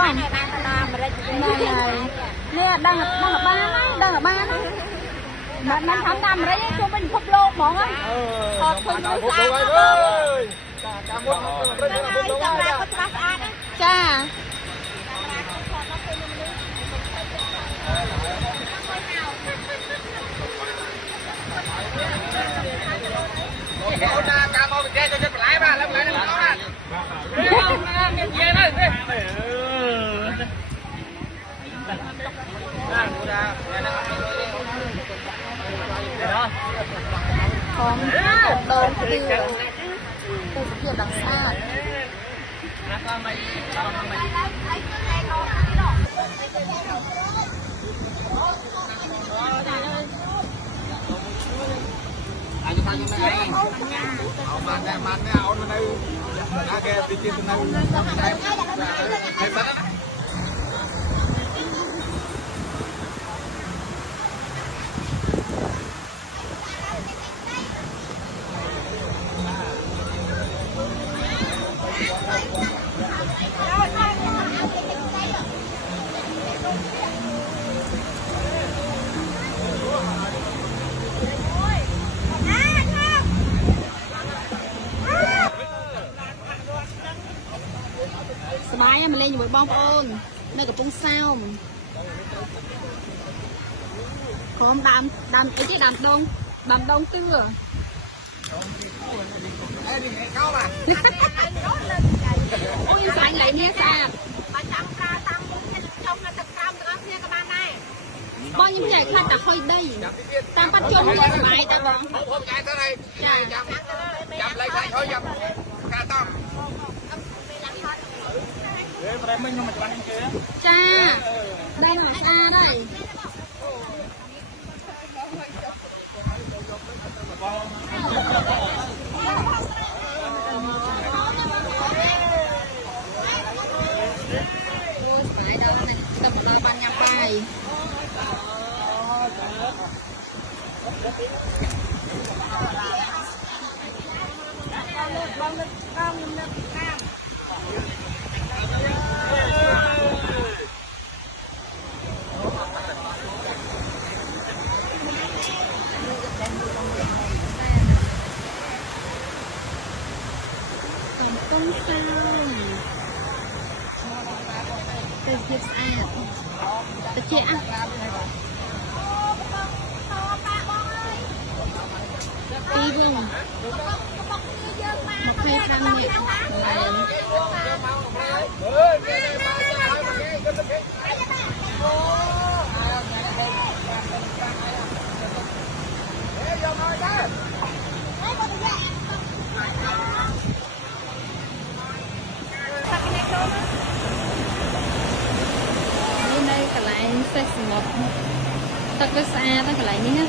bông này nè đang ở ba mà mình thắm nằm đấy cho mình phấp lô món á còn không có cha còn đồ tiêu tôi sẽ việc đằng xaสบายมาเล่นอยู่บนบ้องโอนในกับปุ้งเศร้าพร้อมดำไอ้ที่ดำดงตื้อโอ้ยสายไหลเนี่ยสาบบ้องยิ่งใหญ่ข้าจะค่อยได้ตามปัจจุบันสบายตาบ้องจ้าได้หรอจ้าได้โอ้ยสายเราเป็นตำรวจบัญญัติไปต้นข้าวเป็นเพียบสะอาดตะเกียบตีบึ้งมาใครทำเนี่ยcái lại sẽ một tất cả xa tất cả lại nhé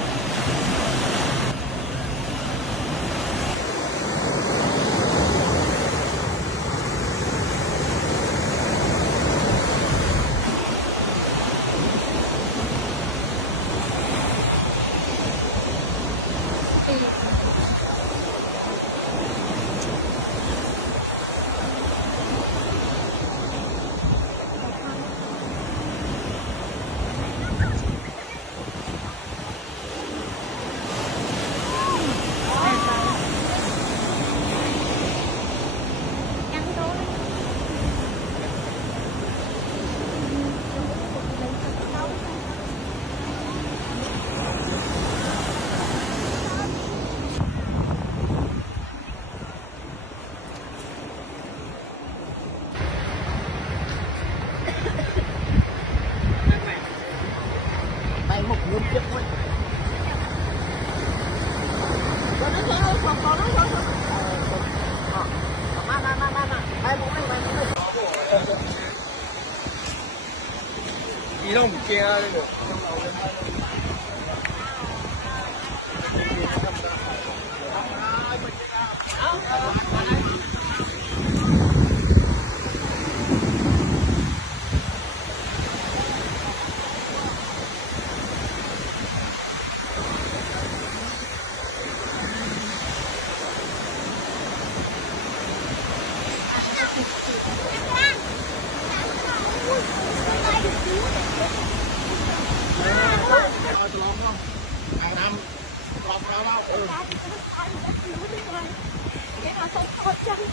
gì đâu kia được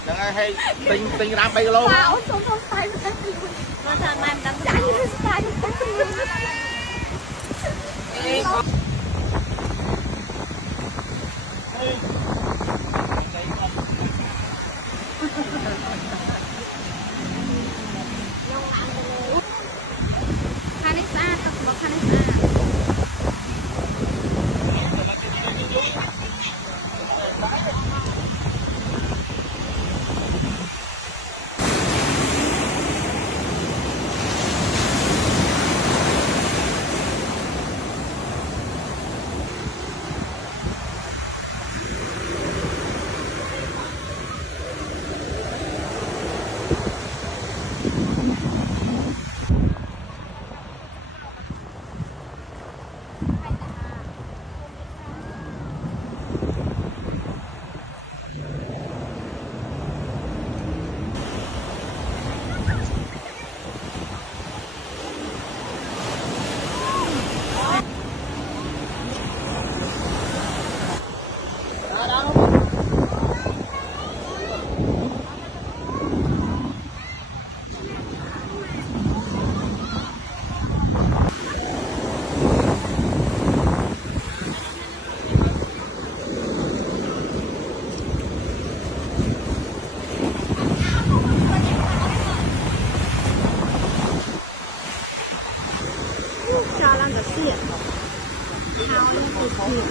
ยังไงให้ติงรำไปกันโล Wow, sống trong tay mình đang đi. Nó thật mà em đang chạy lên tay mình đang đi. Kanisa, tak buat kanisa. Jalan ke sini. Hao yang ke sini.